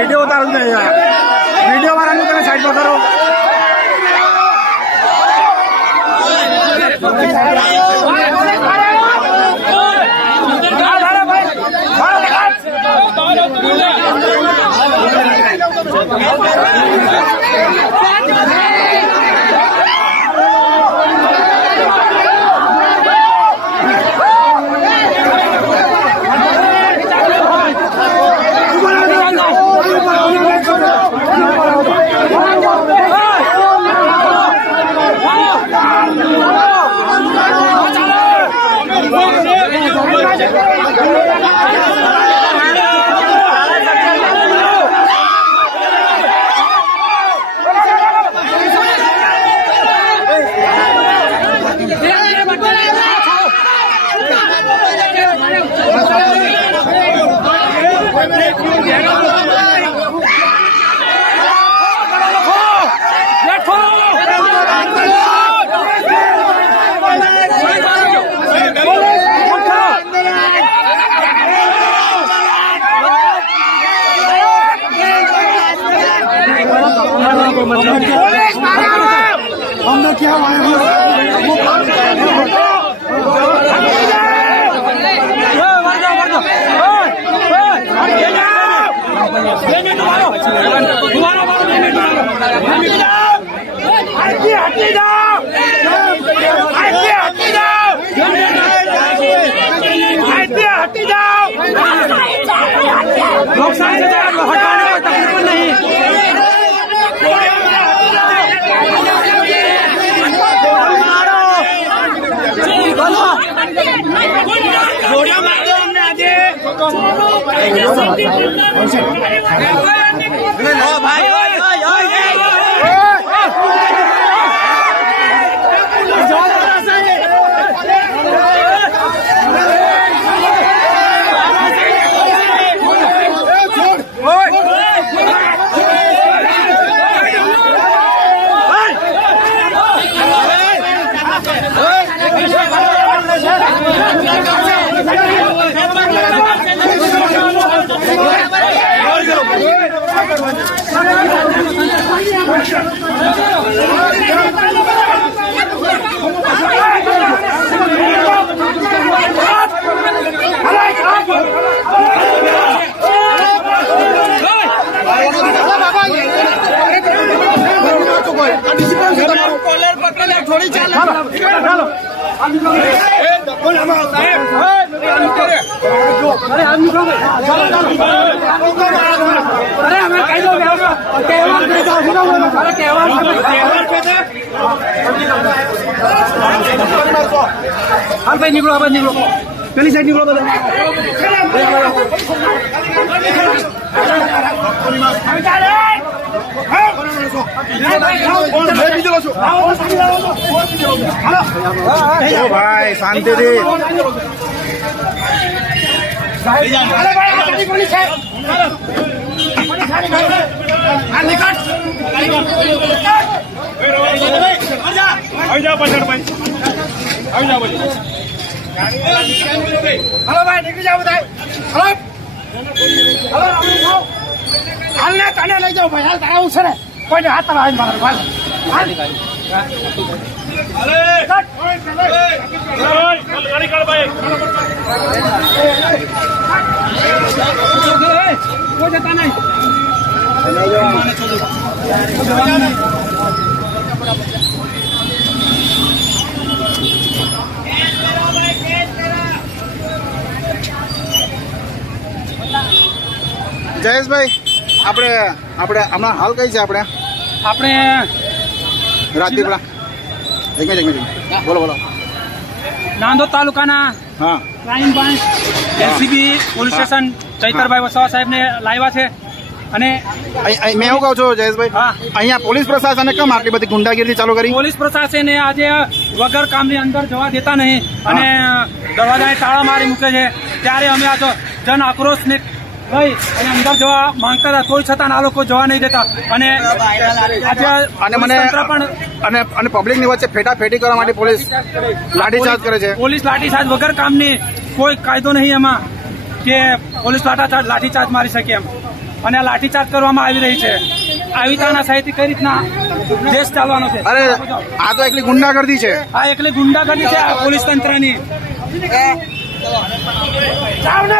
Video ઉતારું નહીં યાર, video વાળાનું તમે સાઈડ પર કરો. हमने क्या भाई निकलो, आवाज निकलो, पहली साइड निकलो બધા. ભાઈ શાંતિથી આવી જાઓ પાછળ ભાઈ, આવી જાઓ ભાઈ. હલો ભાઈ નીકળી જાઓ બધા. હલો હલો હાલને તને લઈ જાઓ ભાઈ, હાલ તારાવું છે ને કોઈને હાથ તરફ આવીને મારો ભાઈ ગાડી કાઢ ભાઈ. કોઈ જતા નહીં. જયેશભાઈ આપણે હમણાં હાલ કઈ છે આપણે રાજપીપળા બોલો બોલો. નાંદોદ તાલુકાના crime branch LCB police station Chaitarbhai Vasava સાહેબને લાવ્યા છે. અને મેં એવું કહું છું જયેશભાઈ, અહીંયા પોલીસ પ્રશાસને કેમ આટલી બધી ગુંડાગીરી ચાલુ કરી? પોલીસ પ્રશાસને આજે વગર કામની અંદર જવા દેતા નહીં અને દરવાજાને તાળા મારી મૂકે છે. ત્યારે અમે આ જન આક્રોશને લઈ અને અંદર જવા માંગતા હતા, તોય છતાં આ લોકો જવા નહીં દેતા. અને અને પબ્લિકની વચ્ચે ફેટાફેટી કરવા માટે પોલીસ લાઠીચાર્જ કરે છે. પોલીસ લાઠીચાર્જ વગર કામની કોઈ કાયદો નહીં એમાં કે પોલીસ લાઠીચાર્જ મારી શકે એમ. અને આ લાઠીચાર્જ કરવામાં આવી રહી છે. આવી તાનાશાહીથી કઈ રીતના દેશ ચાલવાનો છે? અરે આ તો એકલી ગુંડાગર્દી છે. આ એકલી ગુંડાગર્દી છે આ પોલીસ તંત્રની. જાવ ને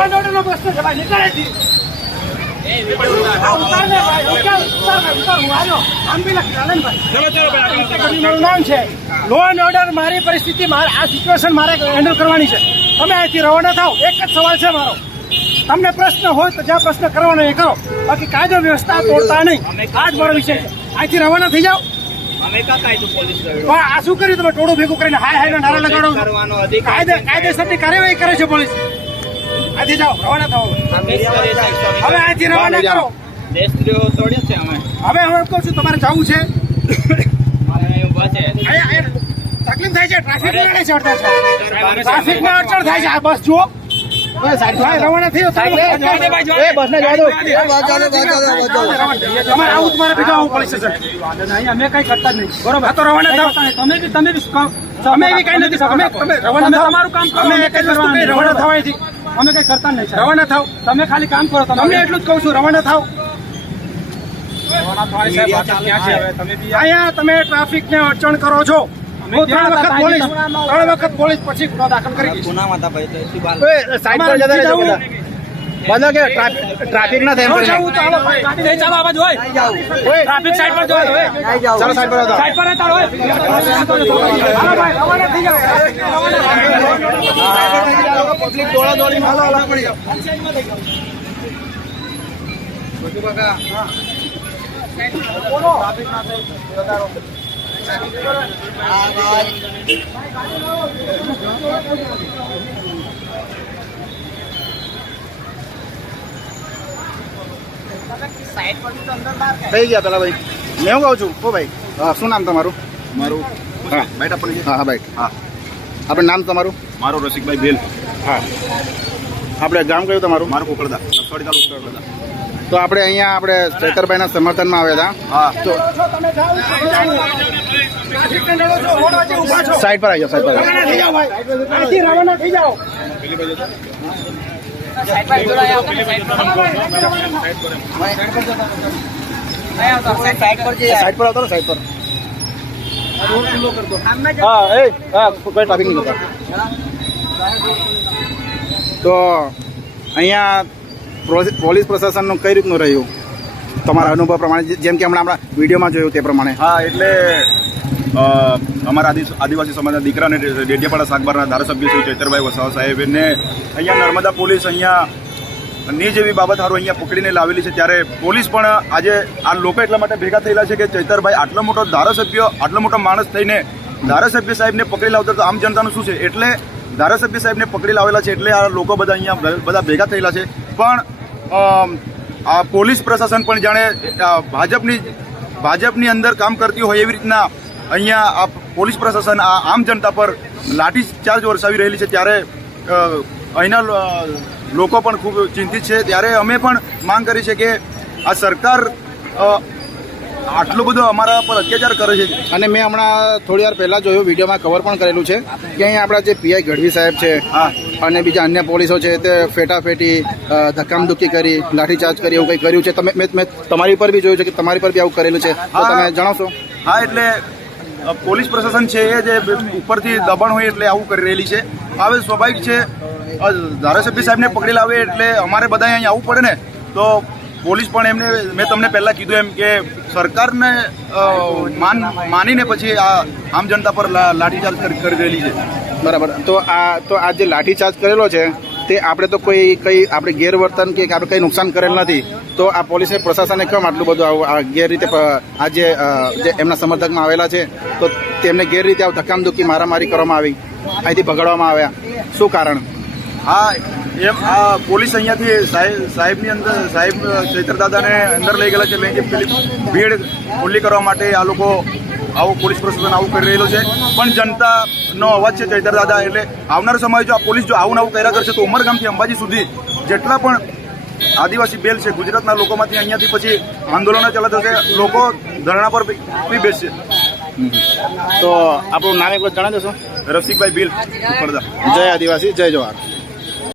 ઓર્ડરનો પ્રશ્ન છે ભાઈ, નીકળે છે. આ ઉતારને ભાઈ, ઉતાર હું આવ્યો. આમ બી લખી આનંદ ભાઈ. મારું નામ છે. લો એન્ડ ઓર્ડર, મારી પરિસ્થિતિ, આ સિચ્યુએશન મારે હેન્ડલ કરવાની છે. તમે અહીંથી રવાના થાવ. એક જ સવાલ છે મારો, તમને પ્રશ્ન હોય તો જ્યાં પ્રશ્ન કરવાનો એ કરો, બાકી કાયદો વ્યવસ્થા તોડતા નહીં. આ જ મારો વિષય છે. અહીંથી રવાના થઈ જાઓ. આ શું કર્યું તમે? ટોળું ભેગું કરીને હાય હાય નારા લગાડો. કાયદેસરની કાર્યવાહી કરે છે પોલીસ. અહીંથી જાઓ, રવાના થાવ. હવે અહીંથી રવાના કરો. હવે હું કહું છું, તમારે જવું છે. તકલીફ થાય છે, ટ્રાફિક ને અડચણ થાય છે. આ બસ જુઓ, રવાના થયો. તમારે આવું તમારે ભેગા આવું પડશે સર. અમે કઈ કરતા જ નહીં. બરોબર, તો રવાના થાવ. તમે બી અમે બી કઈ નથી. તમે રવાના થાવ. તમારું કામ કરો. અમે એક જ વસ્તુ કઈ રવાના થવા અહીંથી. અમે કઈ કરતા જ નહીં. રવાના થાવ. તમે ખાલી કામ કરો. તમને એટલું જ કહું છું, રવાના થાવ. અહીંયા તમે ટ્રાફિક ને અડચણ કરો છો. હું 3 વખત પોલીસ પછી ગુનો દાખલ કરી દઈશ. સાઈડ પર જતા રહેજો બધા. બધા કે ટ્રાફિક ના થાય એમ કરીને. ચાલો આવાજ હોય. ટ્રાફિક સાઈડ પર જવા દો. ચાલો સાઈડ પર હતા. સાઈડ પર રહેતા હોય. હાલો ભાઈ, રવાના થઈ જાઓ. પબ્લિક દોડા દોડી હાલો હાલો પડી જાવ. થઈ ગયા પેલા ભાઈ. મેં હું કહું છું ઓ ભાઈ, હા શું નામ તમારું? મારું હા બેટા પડી હા હા ભાઈ. હા આપણે નામ તમારું? મારું રસિકભાઈ ભેલ. હા. આપણે ગામ કયું તમારું? મારું કોકળદા, નસવાડી તાલુકો કોકળદા. તો આપણે અહીંયા આપણે ચૈતરભાઈના સમર્થનમાં આવ્યા હતા. હા તો ટ્રાફિકને નડો છો, રોડ વચ્ચે ઊભા છો. સાઈડ પર આવી જાઓ, સાઈડ પર. રવાના થઈ જાઓ ભાઈ. અહીંથી રવાના થઈ જાઓ. સાઈડ પર આવતો ને, સાઈડ પર. હા એ હા કોઈ ટ્રાફિક નહીં કરતા. તો અહીંયા પોલીસ પ્રશાસનનું કઈ રીતનું રહ્યું તમારા અનુભવ પ્રમાણે, જેમ કે હમણાં આપણા વિડીયોમાં જોયું તે પ્રમાણે? હા એટલે અમારા આદિવાસી સમાજના દીકરાને ડેડિયાપાડા સાગબારના ધારાસભ્ય શ્રી ચૈતરભાઈ વસાવા સાહેબને અહીંયા નર્મદા પોલીસ અહીંયા ની જેવી બાબત સારું અહીંયા પકડીને લાવેલી છે. ત્યારે પોલીસ પણ આજે આ લોકો એટલા માટે ભેગા થયેલા છે કે ચૈતરભાઈ આટલો મોટો ધારાસભ્ય, આટલો મોટો માણસ થઈને ધારાસભ્ય સાહેબને પકડી લાવતો તો આમ જનતાનું શું છે. એટલે ધારાસભ્ય સાહેબને પકડી લાવેલા છે એટલે આ લોકો બધા અહીંયા બધા ભેગા થયેલા છે. પણ આ પોલીસ પ્રશાસન પણ જાણે ભાજપની અંદર કામ કરતી હોય એવી રીતના અહીંયા આ પોલીસ પ્રશાસન આ આમ જનતા પર લાઠીચાર્જ વરસાવી રહેલી છે. ત્યારે અહીંના લોકો પણ ખૂબ ચિંતિત છે. ત્યારે અમે પણ માંગ કરી છે કે આ સરકાર આટલું બધું અમારા પર અત્યાચાર કરે છે. અને મેં હમણાં થોડી વાર પહેલાં જોયું, વિડીયોમાં કવર પણ કરેલું છે કે અહીંયા આપણા જે પીઆઈ ગઢવી સાહેબ છે અને બીજા અન્ય પોલીસો છે તે ફેટાફેટી, ધક્કામધુક્કી કરી, લાઠીચાર્જ કરી એવું કંઈ કર્યું છે. મેં તમારી પર બી જોયું છે કે તમારી પર બી આવું કરેલું છે, તો તમે જણાવશો? હા એટલે પોલીસ પ્રશાસન છે એ જે ઉપરથી દબાણ હોય એટલે આવું કરી રહેલી છે. હવે સ્વાભાવિક છે, ધારાસભ્ય સાહેબને પકડી લાવે એટલે અમારે બધા અહીંયા આવવું પડે ને. તો પોલીસ પણ એમને મેં તમને પહેલાં કીધું એમ કે સરકારને માનીને પછી આ આમ જનતા પર લાઠીચાર્જ કરી રહેલી છે. બરાબર. તો આ જે લાઠીચાર્જ કરેલો છે તે આપણે તો કંઈ આપણે ગેરવર્તન કે આપણે કંઈ નુકસાન કરેલ નથી, તો આ પોલીસે પ્રશાસને કેમ આટલું બધું આ ગેરરીતે આ જે એમના સમર્થકમાં આવેલા છે તો તેમને ગેરરીતે આવું ધક્કામધુક્કી, મારામારી કરવામાં આવી, અહીંથી ભગાડવામાં આવ્યા, શું કારણ? હા એમ આ પોલીસ અહીંયાથી સાહેબની અંદર સાહેબ ચૈતરદાદાને અંદર લઈ ગયેલા છે. એટલે પેલી ભીડ ખુલ્લી કરવા માટે આ લોકો આવું પોલીસ પ્રશાસન આવું કરી રહેલું છે. પણ જનતાનો અવાજ છે ચૈતરદાદા. એટલે આવનારો સમય જો આ પોલીસ જો આવું કર્યા કરશે તો ઉમરગામથી અંબાજી સુધી જેટલા પણ આદિવાસી બેલ છે ગુજરાતના લોકોમાંથી અહીંયાથી પછી આંદોલનો ચાલુ થશે, લોકો ધરણા પર બી બેસશે. તો આપણું નામ એક વખત જણાવી દેશો? રસિકભાઈ ભીલ, પડદા. જય આદિવાસી, જય જવાહર.